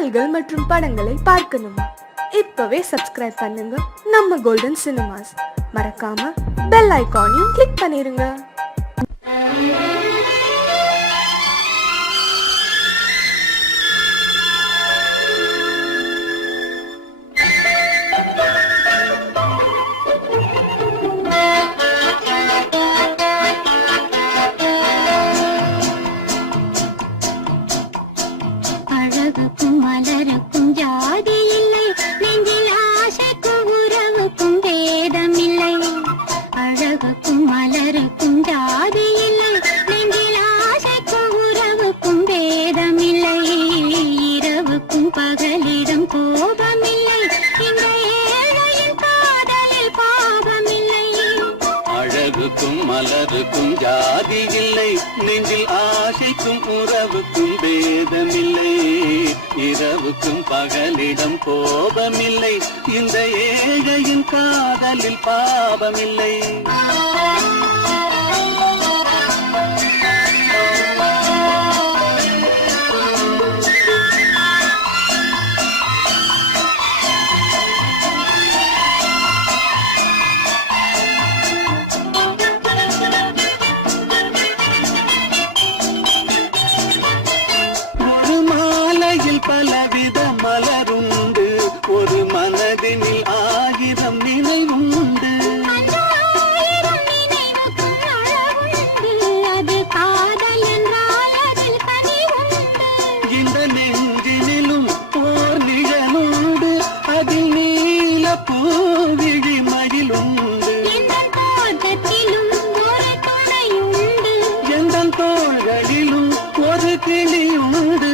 பாடல்கள் மற்றும் படங்களை பார்க்கணுமா? இப்பவே சப்ஸ்கிரைப் பண்ணுங்க நம்ம கோல்டன் சினிமாஸ். மறக்காம பெல் ஐகானையும் கிளிக் பண்ணிருங்க. மலருக்கும் ஜாதி இல்லை, நெஞ்சில் ஆசைக்கும் உறவுக்கும் பேதமில்லை. இரவுக்கும் பகலிடம் கோபமில்லை, இந்த ஏழையின் காதலில் பாவமில்லை. பலவித மலருண்டு, ஒரு மனதினில் 1000 நினைவுண்டு. இந்த நெஞ்சினிலும் போர் நிழலுண்டு, அதில் நீல பூவிழி மகிழுண்டு. எந்த தோள்களிலும் ஒரு கிளியுண்டு.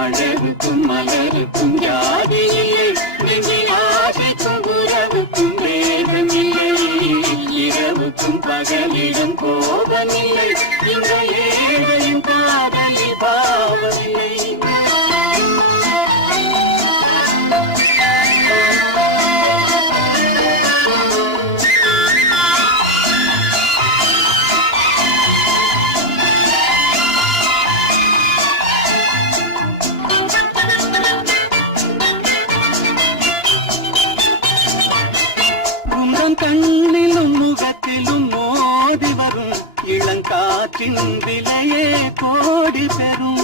அழகுக்கும் மலருக்கும் ஜாதி இல்லை, நெஞ்சில் ஆசைக்கும் உறவுக்கும் வேதமில்லை. இரவுக்கும் பகலிடம் கோபமில்லை, இந்த ஏழையின் காதலில் பாவமில்லை. கண்ணிலும் முகத்திலும் மோதி வரும் இளங்காற்றின் விலையே கோடி பெறும்.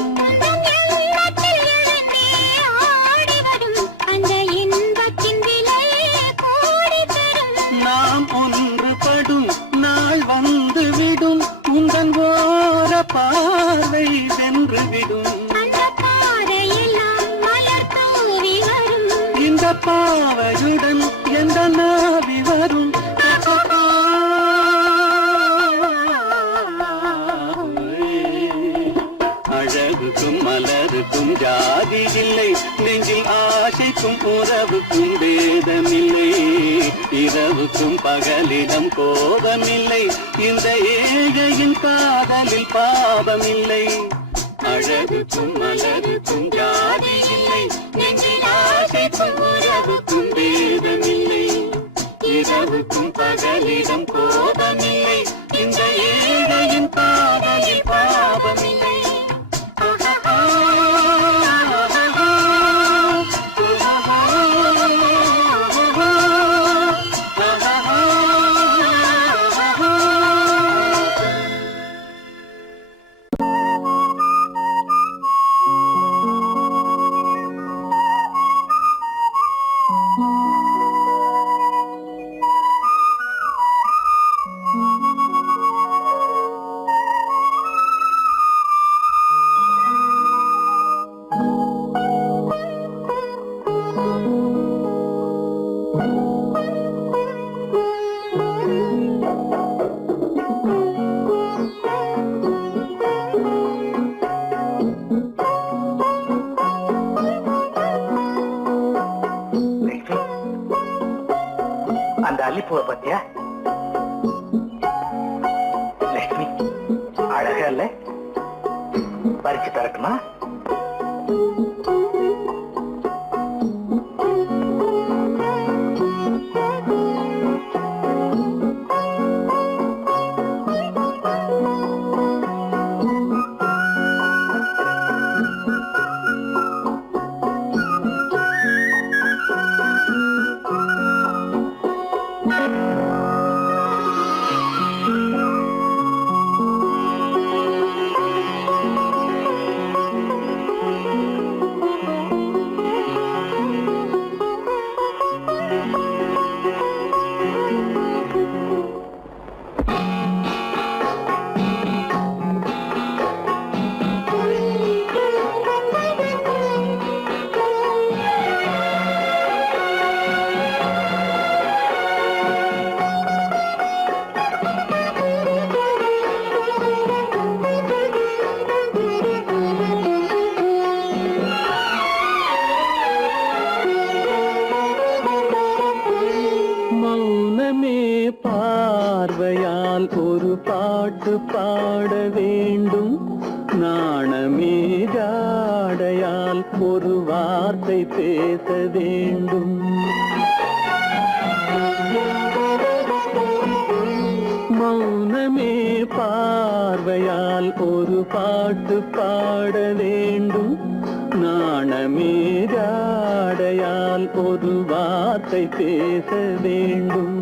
நாம் ஒன்றுபடும் நாள் வந்துவிடும், உந்தன் ஓர பார்வை வென்றுவிடும். இந்த பாவையுடன் எந்த நாவி வரும். அழகுக்கும் மலருக்கும் ஜாதி இல்லை, நெஞ்சில் ஆசைக்கும் உறவுக்கும் பேதமில்லை. இரவுக்கும் பகலிடம் கோபமில்லை, இந்த ஏழையின் காதலில் பாவமில்லை. அழகுக்கும் மலருக்கும் ஜாதி இல்லை, நெஞ்சில் ஆசைக்கும் உறவுக்கும் பேதமில்லை. இரவுக்கும் பகலிடம் கோபமில்லை, இந்த ஏழையின் காதலில் பாவமில்லை. அந்த அல்லிப்பூவை பத்தியா லட்சுமி? அழகா இல்ல? பறிச்சு தரட்டுமா? பாட வேண்டும். நாணமே ஜாடையால் ஒரு வார்த்தை பேச வேண்டும். மௌனமே பார்வையால் ஒரு பாட்டு பாட வேண்டும். நாணமே ஜாடையால் ஒரு வார்த்தை பேச வேண்டும்.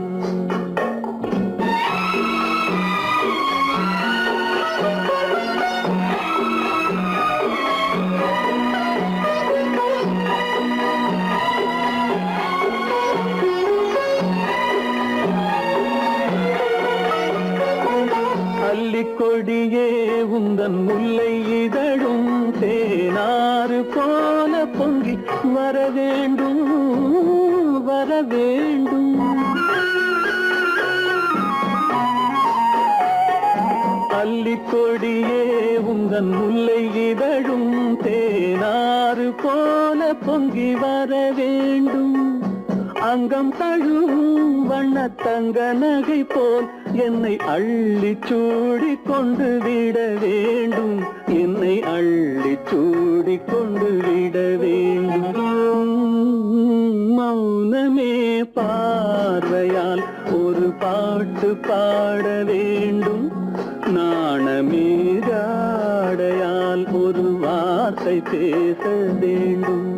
கொடியே உந்தன் முல்லை இதழும் தேனாறு போல பொங்கி வர வேண்டும், வர வேண்டும். அல்லிக்கொடியே உந்தன் முல்லை இதழும் தேனாறு போல பொங்கி வர வேண்டும். அங்கம் தழுவும் வண்ணத்தங்க நகை போல் என்னை அள்ளி சூடி கொண்டு விட வேண்டும். என்னை அள்ளி சூடி கொண்டு விட வேண்டும். மௌனமே பார்வையால் ஒரு பாட்டு பாட வேண்டும். நாணமே ஜாடையால் ஒரு வார்த்தை பேச வேண்டும்.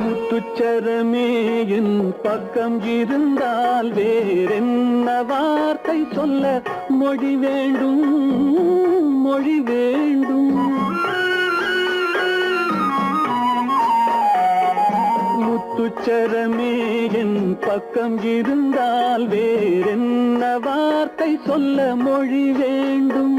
முத்துச்சரமே என் பக்கம் இருந்தால் வேறென்ன வார்த்தை சொல்ல மொழி வேண்டும், மொழி வேண்டும். முத்துச்சரமே என் பக்கம் இருந்தால் வேறென்ன வார்த்தை சொல்ல மொழி வேண்டும்.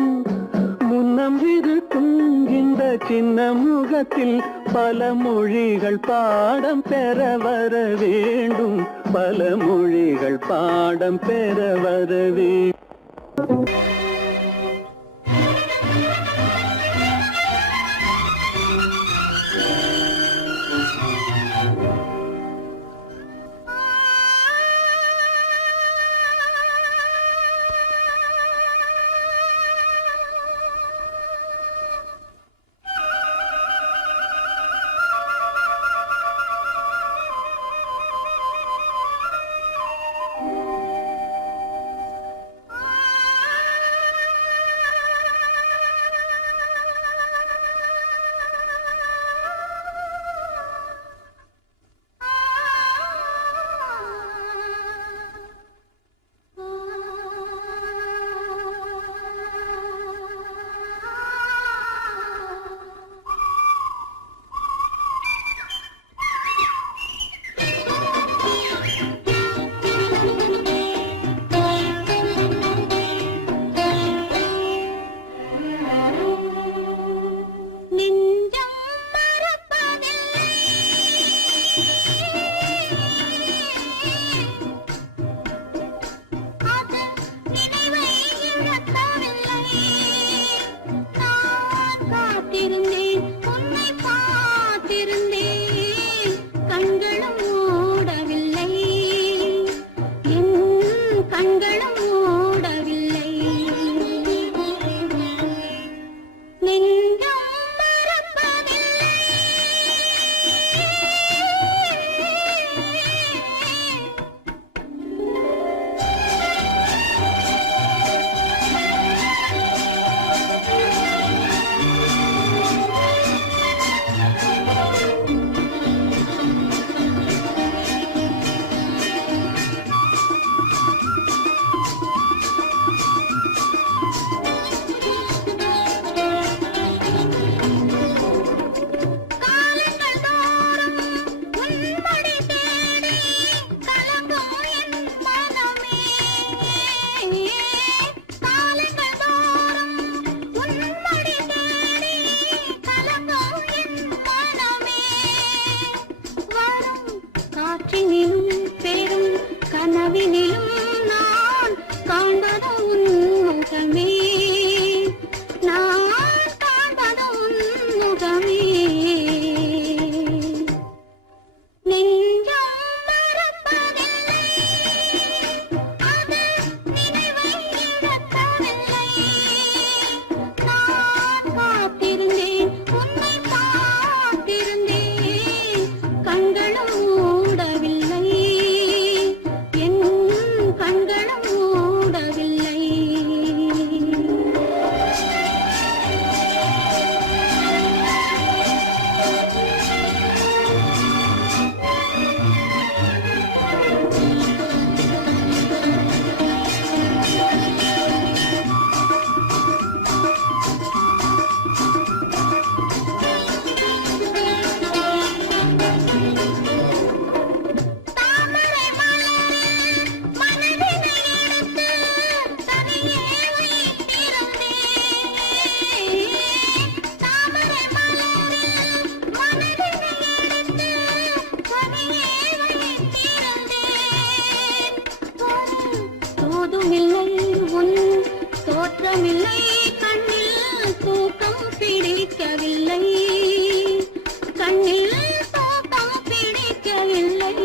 முன்னம் இருக்கும் இந்த சின்ன முகத்தில் பல மொழிகள் பாடம் பெற வர வேண்டும். பல மொழிகள் பாடம் பெற வர வேண்டும். காண்பதும் உன் முகமே, நான் காண்பதும் உன் முகமே. நெஞ்சம் மறப்பதில்லை, அது நினைவை இழக்கவில்லை. நான் காத்திருந்தேன், உன்னை பார்த்திருந்தேன், கண்களும் மூடவில்லை, என் கண்களும் மூடவில்லை. தாமரை மலரில் மனதினை எடுத்து தனியே வைத்திருந்தேன். தாமரை மலரில் மனதினை எடுத்து தனியே வைத்திருந்தேன். தோதுமில்லை உன் தோற்றமில்லை, கண்ணில் தூக்கம் பிடிக்கவில்லை, கண்ணில் தூக்கம் பிடிக்கவில்லை.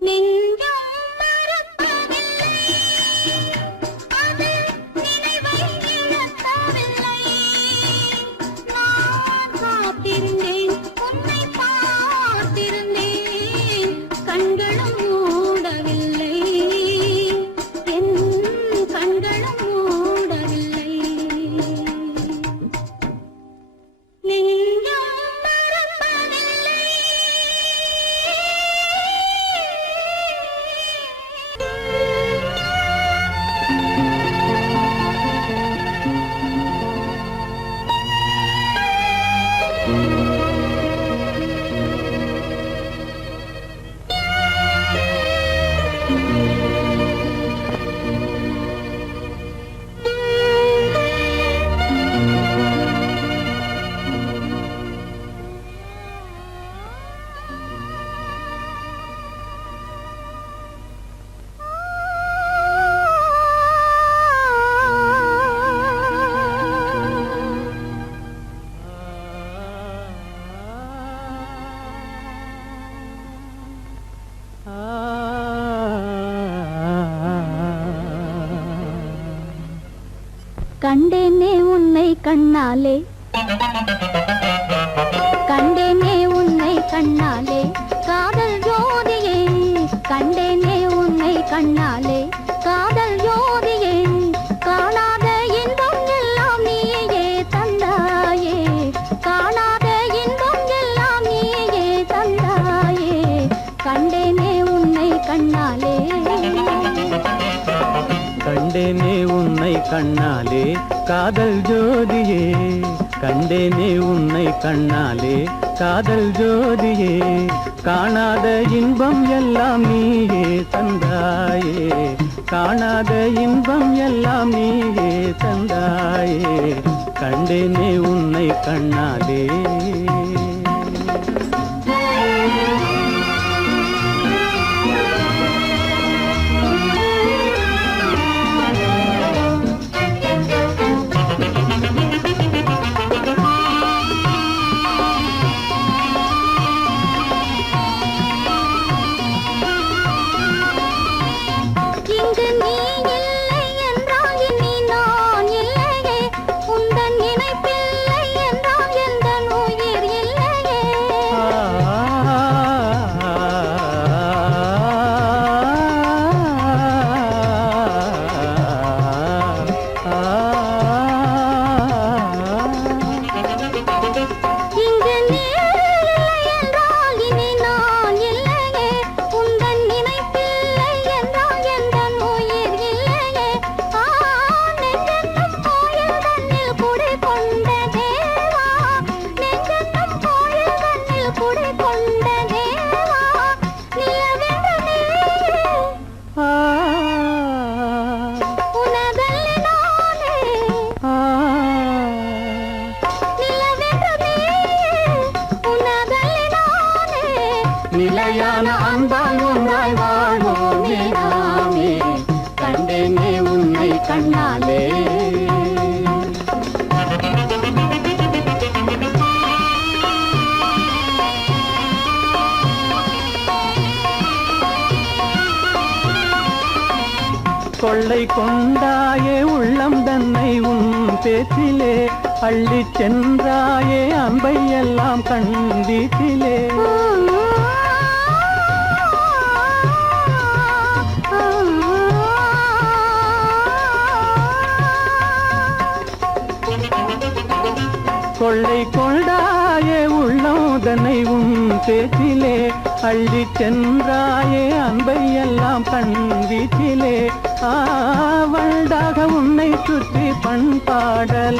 நெஞ்சம் மறப்பதில்லை, அது நினைவை இழக்கவில்லை. நான் காத்திருந்தேன், உன்னை பார்த்திருந்தேன், கண்களும் மூடவில்லை, என் கண்களும் மூடவில்லை. நெஞ்சம் மறப்பதில்லை. கண்டேனே உன்னை கண்ணாலே, கண்டேனே உன்னை கண்ணாலே, காதல் ஜோதியே, கண்டேனே உன்னை கண்ணாலே, காதல் ஜோதியே, காணாத இன்பம் எல்லாம் நீயே தந்தாயே, காணாத இன்பம் எல்லாம் நீயே தந்தாயே, கண்டேனே உன்னை கண்ணாலே. கண்டேனே உன்னை கண்ணாலே காதல் ஜோதியே, கண்டேனே உன்னை கண்ணாலே காதல் ஜோதியே, காணாத இன்பம் எல்லாம் நீயே தந்தாயே, காணாத இன்பம் எல்லாம் நீயே தந்தாயே, கண்டேனே உன்னை கண்ணாலே. இங்கு நீ இல்லை என்றால் இனி நான் இல்லையே, உந்தன் நினைப்பில்லை என்றால் எந்த உயிர் ராமே கண்டேனே உன்னை கண்ணாலே கொள்ளை கொண்டாயே உள்ளம் தன்னை உன் பேச்சிலே அள்ளி சென்றாயே அன்பை எல்லாம் கண் வீட்டிலே கொள்ளை கொண்டாயே உள்ளம் தன்னை உன் பேச்சிலே அள்ளி சென்றாயே அன்பை எல்லாம் கண் வீட்டிலே வண்டாக உன்னை சுற்றி பண்பாடலானேன்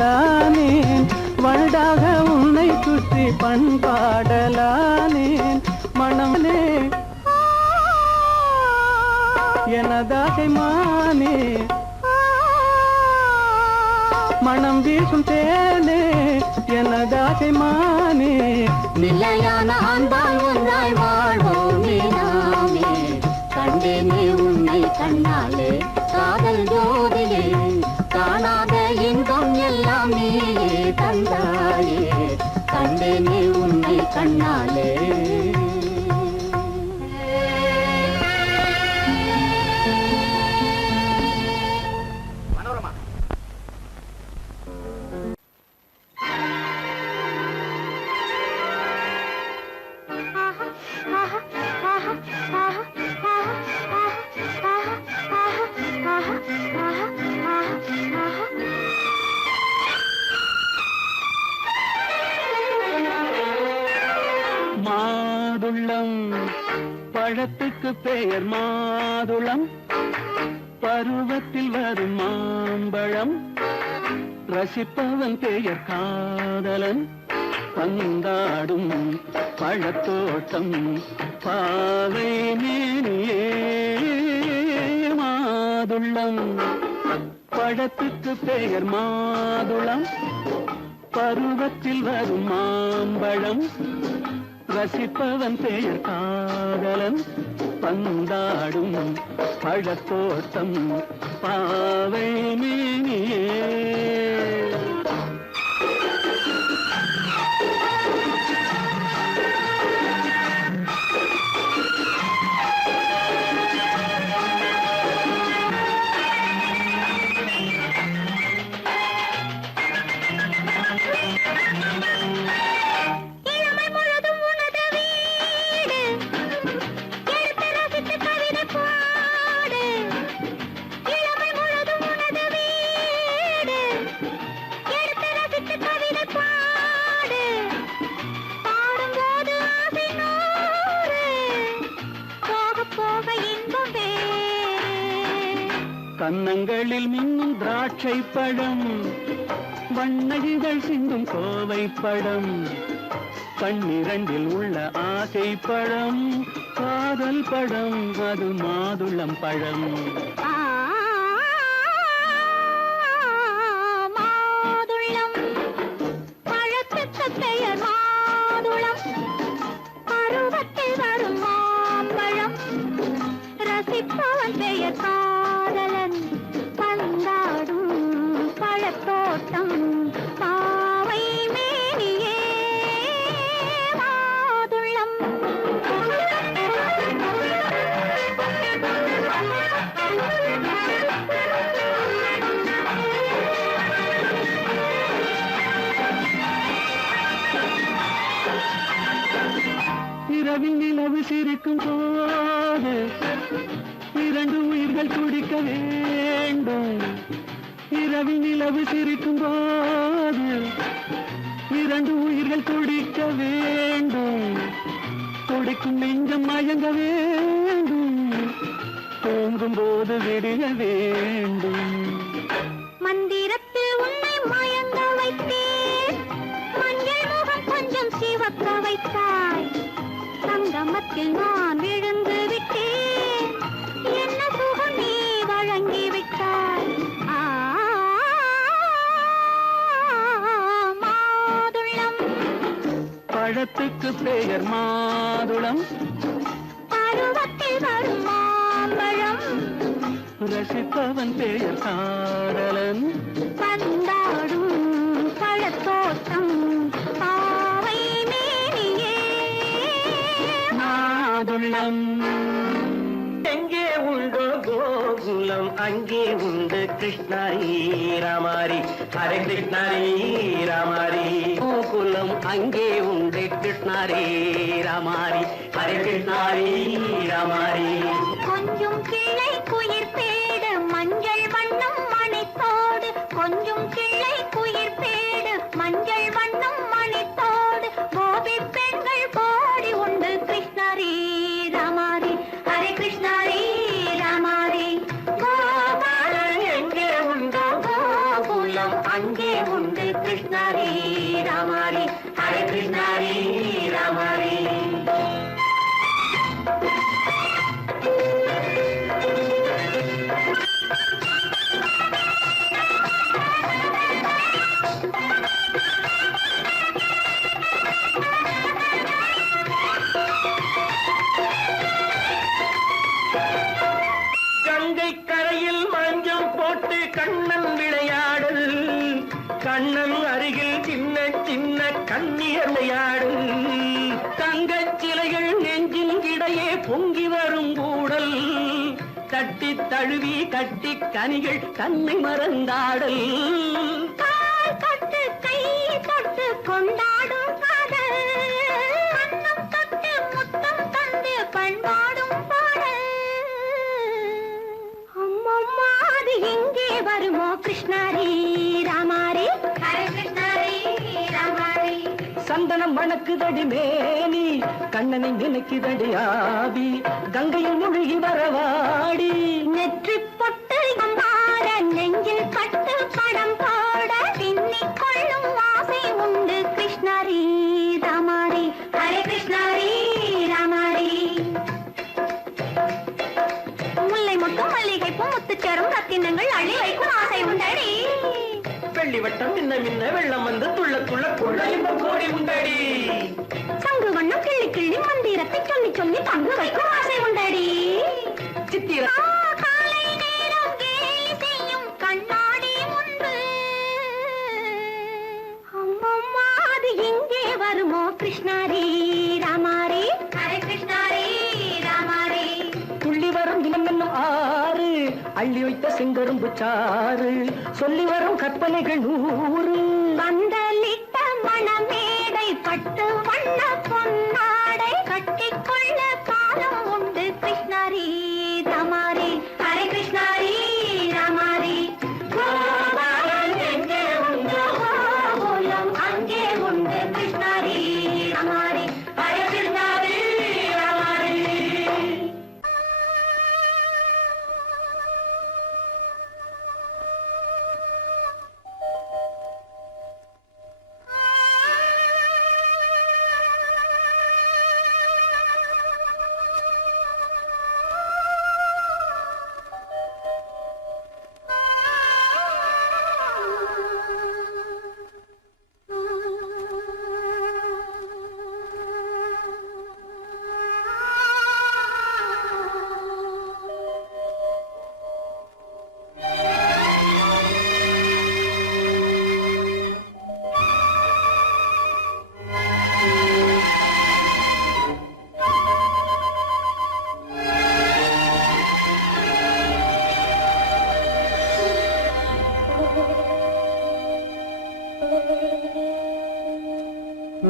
வண்டாக உன்னை சுற்றி பண்பாடலானேன் மனமே எனதாகை மானே மனம் வீசும் தேனே எனதாகை மானே நிலையான அன்பால் ஒன்றாய் வாழ்வோமே நாமே கண்டேனே உன்னை கண்ணாலே காதல் ஜோதியே காணாத இன்பம் எல்லாம் நீயே தந்தாயே கண்டேனே உன்னை கண்ணாலே மாதுளம் பழத்துக்கு பெயர் மாதுளம் பருவத்தில் வரும் மாம்பழம் ரசிப்பவன் பெயர் காதலன் பந்தாடும் பழத்தோட்டம் பாவை மேனியே மாதுளம் பழத்துக்கு பெயர் மாதுளம் பருவத்தில் வரும் மாம்பழம் ரசிப்பவன் பெயர் காதலன் பந்தாடும் பழத்தோட்டம் பாவை மேனியே கன்னங்களில் மின்னும் திராட்சை பழம் வண்ணகிகள் சிந்தும் கோவை பழம் கண்ணிரண்டில் உள்ள ஆசை பழம் காதல் பழம் அது மாதுளம் பழம் மாதுளம் பழத்துக்கு பெயர் மாதுளம் பருவத்தில் வரும் மாம்பழம் ரசிப்பவன் பெயர் காதலன் பந்தாடும் பழத்தோட்டம் பாவை மேனியே மாதுளம் இரவில் நிலவு சிரிக்கும் போது இரண்டு உயிர்கள் துடிக்க வேண்டும் இரவில் நிலவு சிரிக்கும் போது இரண்டு உயிர்கள் துடிக்க வேண்டும் துடிக்கும் நெஞ்சம் மயங்க வேண்டும் தூங்கும் போது விடிய வேண்டும் மந்திரத்தில் உன்னை மயங்க வைத்தேன் மஞ்சள் முகம் கொஞ்சம் சிவக்க வைத்தாய் சங்கமத்தில் நான் விழுந்து விட்டேன் என்ன சுகம் நீ வழங்கி விட்டாய் மாதுளம் பழத்துக்கு பெயர் மாதுளம் பருவத்தில் வரும் மாம்பழம் ரசிப்பவன் பெயர் காதலன். பந்தாடும் பழத்தோட்டம் பாவை மேனியே நாதுள்ளம். எங்கே உண்டோ கோகுலம் அங்கே உண்டு கிருஷ்ணாரி ராமாரி. ஹரே கிருஷ்ணாரி ராமாரி. கோகுலம் அங்கே உண்டு கிருஷ்ணாரி ராமாரி. ஹரே கிருஷ்ணாரி ராமாரி. கொஞ்சம் கிளை குயிர் பேடு மஞ்சள் வண்ணம் மணித்தோடு கொஞ்சம் கிளை குயிர் பேடு மஞ்சள் வண்ணம் மணித்தோடு கோபி பெண்கள் கோடி உண்டு கிருஷ்ணாரி ராமாரி. ஹரே கிருஷ்ணாரி ராமாரி. கோபாலன் எங்கே உண்டோ கோகுலம் அங்கே உண்டு கிருஷ்ணாரி ராமாரி. ஹரே கிருஷ்ணாரி ராமாரி. கங்கை கரையில் மஞ்சள் போட்டு கண்ணன் விளையாடல். கண்ணன் அருகில் சின்ன சின்ன கண்ணியர் விளையாடல். தங்கச் சிலைகள் நெஞ்சின் இடையே பொங்கி வரும் கூடல். தட்டி தழுவி கட்டி கனிகள் தன்னை மறந்தாடல். கால் தொட்டு கை தொட்டு கொண்டாடும் காதல் கண்ணம் தொட்டு முத்தம் தந்து பண்பாடும் பாடல். அம்மம்மா அது எங்கே வருமோ கிருஷ்ணாரி ராமாரி. ஹரே கிருஷ்ணாரி ராமாரி. சந்தனம் வணக்குதடி மேனி கண்ணனை நினைக்குதடி ஆவி. கங்கையில் முழுகி வரவாடி. நெற்றி பொட்டு அம்மாற நெஞ்சில் பட்டு படம் போட பின்னிக் கொள்ளும் ஆசை உண்டு கிருஷ்ணாரி ராமாரி. ஹரே கிருஷ்ணாரி ராமாரி. முல்லை மொட்டும் மல்லிகை பூ முத்துச்சேரும் ரத்தினங்கள் அள்ளி வைக்கும் ஆசை உண்டடி. வெள்ளி வட்டம் மின்ன மின்ன வெள்ளம் வந்து துள்ள துள்ள கொள்ள இன்பம் கோடி உண்டடி. சங்கு வண்ணம் கிள்ளி கிள்ளி மந்திரத்தை சொல்லி சொல்லி பங்கு வைக்கும் ஆசை உண்டடி. சித்திர காலை நேரம் கேலி செய்யும் கண்ணாடி உண்டு. அம்மம்மா அது எங்கே வருமோ கிருஷ்ணாரி ராமாரி. ஹரே கிருஷ்ணாரி ராமாரி. துள்ளி வரும் தினம் என்னும் ஆறு அள்ளி வைத்த செங்கரும்பு சாறு. சொல்லி வரும் கற்பனைகள் 100. பந்தலிட்ட மணமேடை பட்டு வண்ண பொன்னாடை கட்டிக்கொள்ள காலம் உண்டு கிருஷ்ணாரி ராமாரி. ஹரே கிருஷ்ணாரி ராமாரி. கோபாலன் எங்கே உண்டோ கோகுலம் அங்கே உண்டு கிருஷ்ணாரி ராமாரி. ஹரே கிருஷ்ணாரி ராமாரி.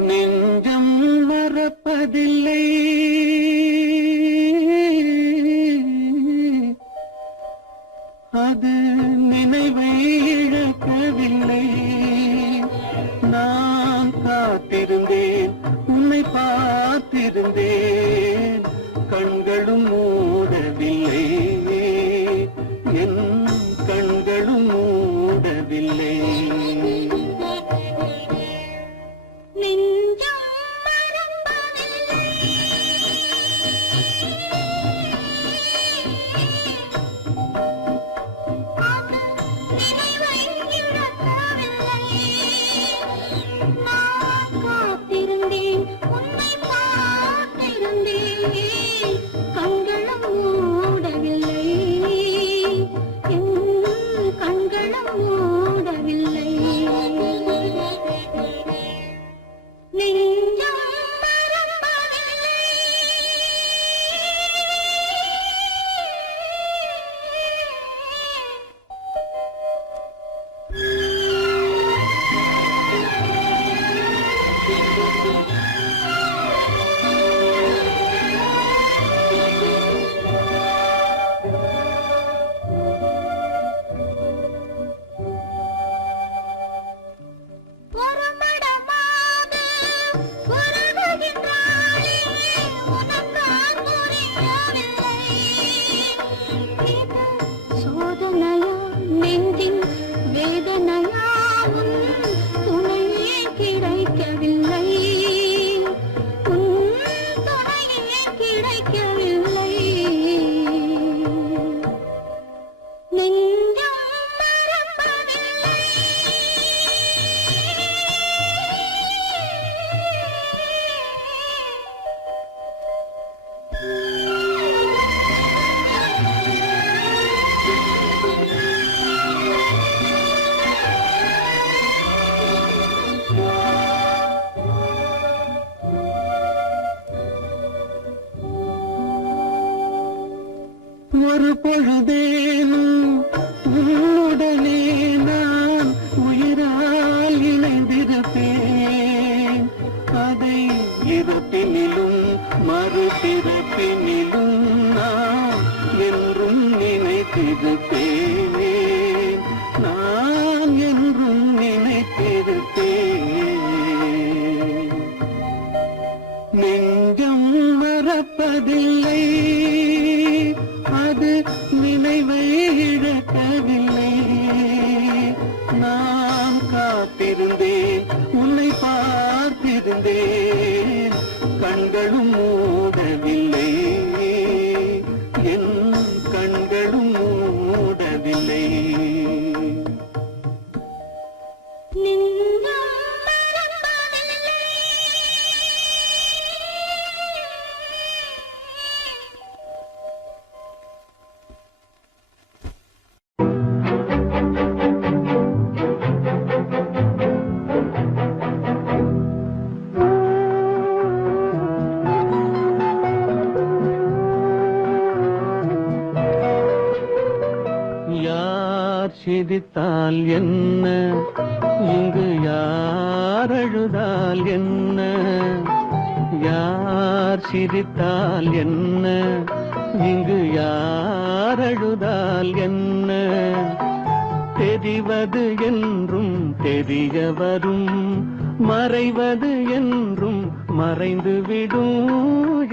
நெஞ்சம் மறப்பதில்லை அது நினைவை இழக்கவில்லை. நான் காத்திருந்தேன் உன்னை பார்த்திருந்தேன் கண்களும் மூடவில்லை. என் கண்களும் மூடவில்லை. நெஞ்சம் மறப்பதில்லை. அது நினைவை இழக்கவில்லை. நான் காத்திருந்தேன் உன்னை பார்த்திருந்தேன் சோதனையா நெஞ்சின் வேதனையா உன் துணையே கிடைக்கவில்லை உன் துணையே கிடைக்கவில்லை நெஞ்சம் மறப்பதில்லை ஒரு பொழுதேனும் உன்னுடனே நான் உயிரால் இணைந்திருப்பேன் அதை இருப்பினிலும் மறுபிறப்பினிலும் நான் என்றும் நினைத்திருப்பேன் நான் என்றும் நினைத்திருப்பேன் நெஞ்சம் மறப்பதில்லை அது நினைவை இழக்கவில்லை நான் காத்திருந்தேன் உன்னை பார்த்திருந்தேன் கண்களும் மூடவில்லை என் கண்களும் மூடவில்லை நெஞ்சம் மறப்பதில்லை யார் சிரித்தால் என்ன இங்கு யார் அழுதால் என்ன யார் சிரித்தால் என்ன இங்கு யார் அழுதால் என்ன தெரிவது என்றும் தெரிய வரும் மறைவது என்றும் மறைந்து விடும்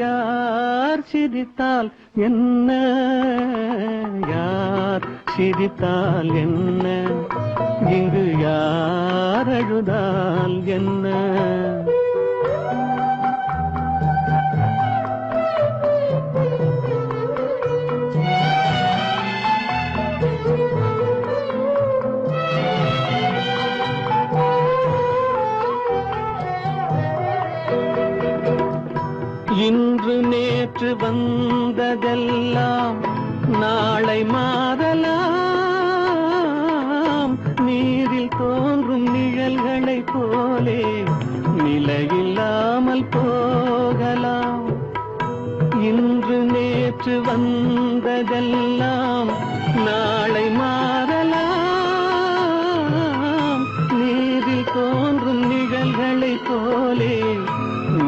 யார் சிரித்தால் என்ன யார் சிரித்தால் என்ன இங்கு யார் அழுதால் என்ன இன்று நேற்று வந்ததெல்லாம் நாளை மாறலாம் நீரில் தோன்றும் நிழல்களைப் போலே நிலையில்லாமல் போகலாம் இன்று நேற்று வந்ததெல்லாம் நாளை மாறலாம் நீரில் தோன்றும் நிழல்களைப் போலே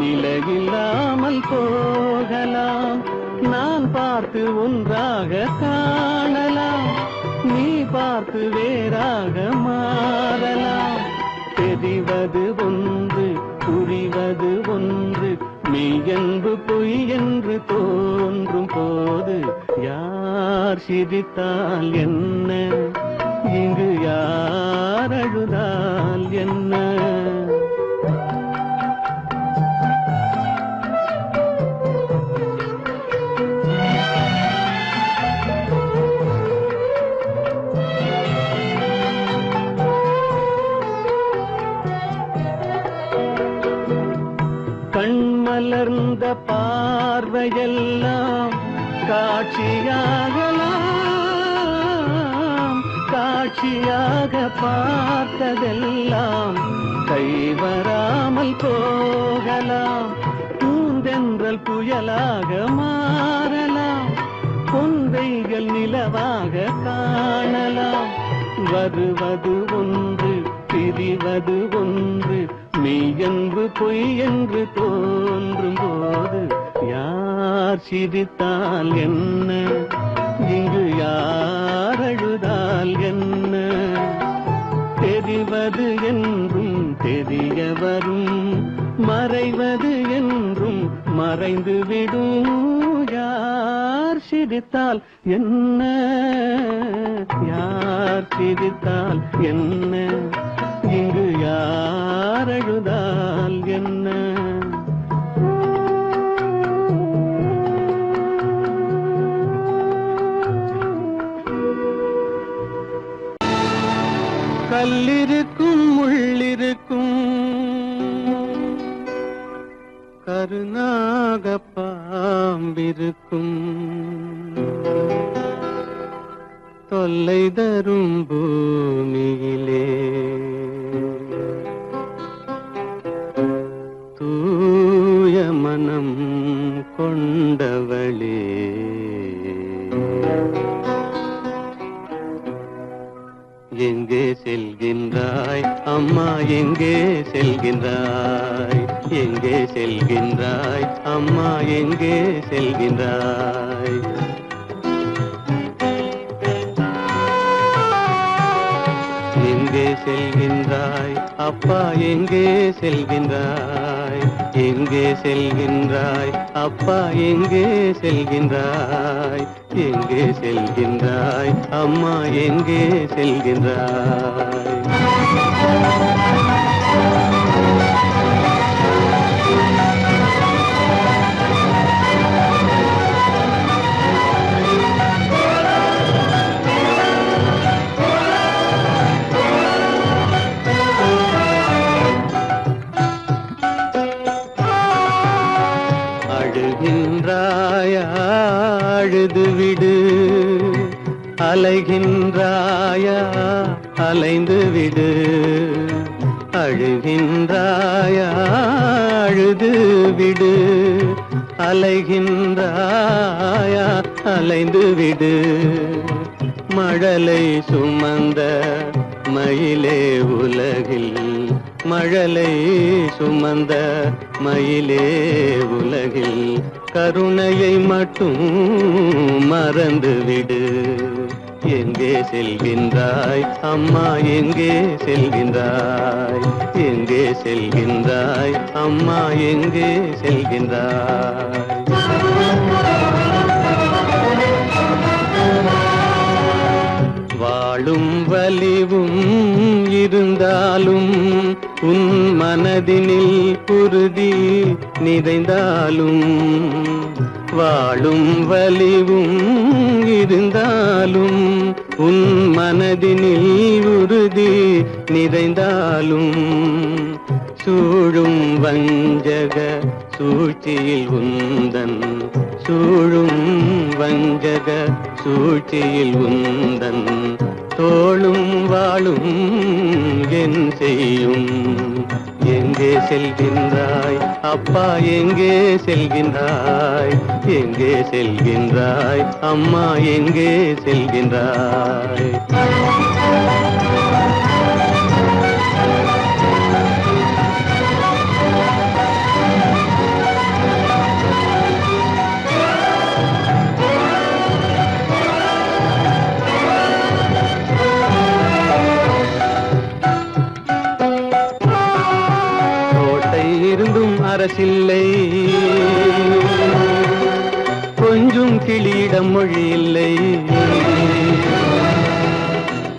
நிலையில்லாமல் போகலாம் நான் பார்த்து ஒன்றாக காணலாம் நீ பார்த்து வேறாக மாறலாம் தெரிவது ஒன்று புரிவது ஒன்று மெய் என்று பொய் என்று தோன்றும் போது யார் சிரித்தால் என்ன இங்கு யார் அழுதால் என்ன கண்மலர்ந்த பார்வையெல்லாம் காட்சியாகலாம் காட்சியாக பார்த்ததெல்லாம் கைவராமல் போகலாம் பூந்தென்றல் புயலாக மாறலாம் பொந்தைகள் நிலவாக காணலாம் வருவது ஒன்று பிரிவது ஒன்று மெய்யென்று பொய் என்று தோன்றும் போது யார் சிரித்தால் என்ன இங்கு யார் அழுதால் என்ன தெரிவது என்றும் தெரிய வரும் மறைவது என்றும் மறைந்து விடும் யார் சிரி சிரித்தால் என்ன, யார் சிரித்தால் என்ன, இங்கு யார் அழுதால் என்ன? கல்லிருக்கும் முள்ளிருக்கும் கருநாக பாம்பிருக்கும் தொல்லை தரும் பூமியிலே தூய மனம் கொண்டவளே, எங்கே செல்கின்றாய் அம்மா, எங்கே செல்கின்றாய், எங்கே செல்கின்றாய் அம்மா, எங்கே செல்கின்றாய்? எங்கே செல்கின்றாய் அப்பா, எங்கே செல்கின்றாய், எங்கே செல்கின்றாய் அப்பா, எங்கே செல்கின்றாய், எங்கே செல்கின்றாய் அம்மா, எங்கே செல்கின்றாய்? அழுகின்றாயா, அழுது விடு, அலைகின்றாயா, அலைந்து விடு. அழுகின்றாயா, அழுது விடு, அலைகின்றாயா, அலைந்து விடு. மழலை சுமந்த மயிலே உலகில், மழலை சுமந்த மயிலே உலகில் கருணையை மட்டும் மறந்துவிடு. எங்கே செல்கின்றாய் அம்மா, எங்கே செல்கின்றாய், எங்கே செல்கின்றாய் அம்மா, எங்கே செல்கின்றாய்? வாழும் வலிவும் இருந்தாலும், உன் மனதினில் உறுதி நிறைந்தாலும், வாழும் வலிவும் இருந்தாலும், உன் மனதினில் உறுதி நிறைந்தாலும், சூழும் வஞ்சக சூழ்ச்சியில் உந்தன், சூழும் வஞ்சக சூழ்ச்சியில் உந்தன் தோளும் வாழும் என் செய்யும். எங்கே செல்கின்றாய் அப்பா, எங்கே செல்கின்றாய், எங்கே செல்கின்றாய் அம்மா, எங்கே செல்கின்றாய்? அரசில்லை, கொஞ்சம் கிளியிடம் மொழி இல்லை,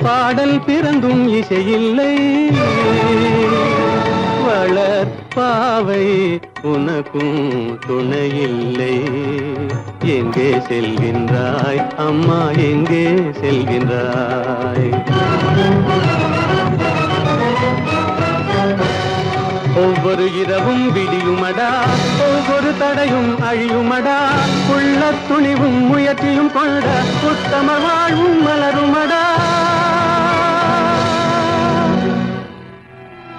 பாடல் பிறந்தும் இசையில்லை, வளர் பாவை உனக்கும் துணையில்லை. எங்கே செல்கின்றாய் அம்மா, எங்கே செல்கின்றாய்? ஒவ்வொரு இரவும் விடியுமடா, ஒவ்வொரு தடையும் அழியுமடா, உள்ள துணிவும் முயற்சியும் கொண்ட உத்தம வாழ்வும் மலருமடா.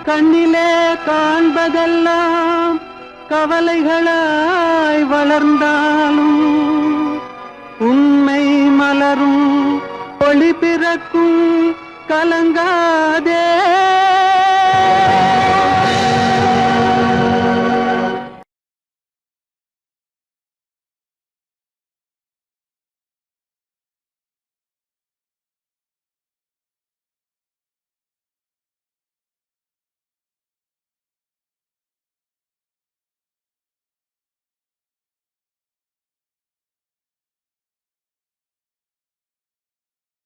கண்ணிலே காண்பதெல்லாம் கவலைகளாய் வளர்ந்தாலும், உண்மை மலரும் ஒளி பிறக்கும் கலங்கா